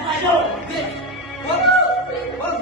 tayo! Hindi! Wag! Wag!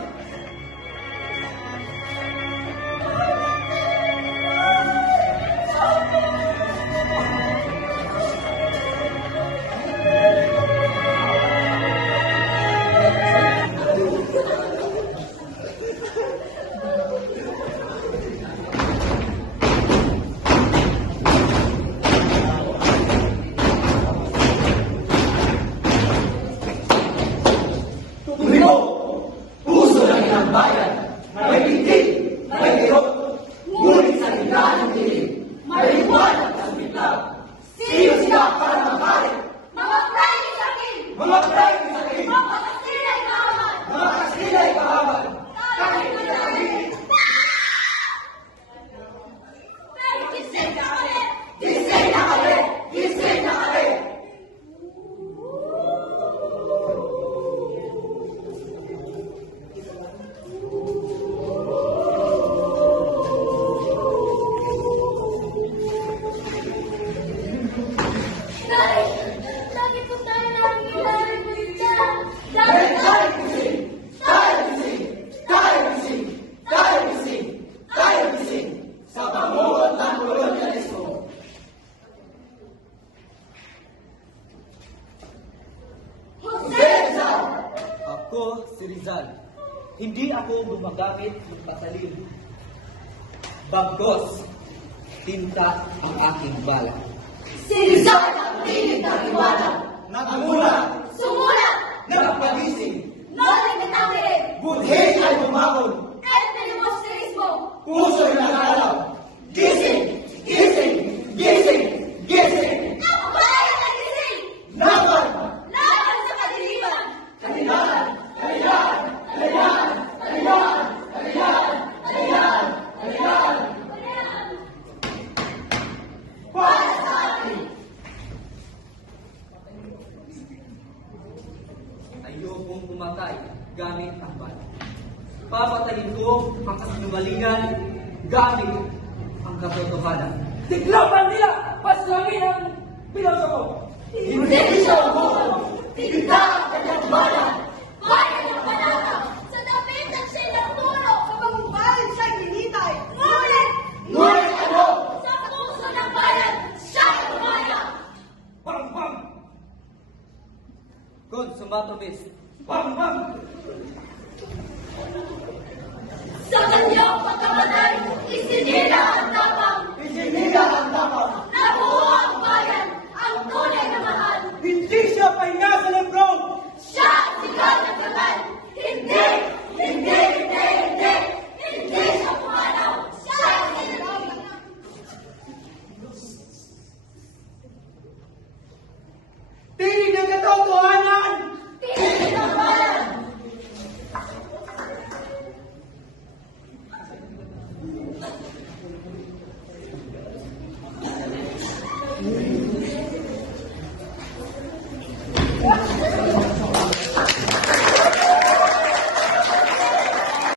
Tuloy puso ng ilang bayan, may tindig, may hirot, ngunit sa gitna ng dilim, may liwanag sa bigla. Sino sila para magpalit? Mga private sa akin! Mga private sa akin! Mga kasilay kahaman! Mga kasilay kahaman! Kahit na nahihit! Pero gising na kami! Gising na kami! Gising na kami! Nay! Lagi po tayo namin ilan Dahil tayo gising! Tayo gising! Tayo gising! Tayo gising! Tayo gising! Sa pamuot ng kolonyalismo. Jose! Rizal! Ako si Rizal. Hindi ako gumagamit ng patalim. Bagos, tinta ang aking bala. Si Rizal ang pilit ng iwanan! Nagmula! Sumulat! Nagpagising! Noling na tamirin! Budhe ay bumakon! At pinimostrismo! Puso'y nag-alaw! Gising! Gising! Gising! Gising! Ang bayan na gising! Laban! Laban sa kadiliman! Kailangan! Kailangan! Kailangan! Kailangan! Kailangan! Kailangan! Kailangan! Para sa atin! Ayokong pumatay gamit ang bala. Papatayin ko ang kasinungalingan gamit ang katotohanan. Tiglapan nila! Paslangin ang pilosopo! Hindi siya umuhan! Tigda ang kanyang bayan! Bayan ng panata! Sa dapitan siya'y nagturo! Sa pagbabayan siya'y hinitay! Ngunit! Ngunit ano? Sa puso ng bayan, siya'y tumaya! Bang! Bang! Consumatomist. Bang! Bang! Sa kanyang pagkamatay, isinila ang tapang! Isinila ang tapang!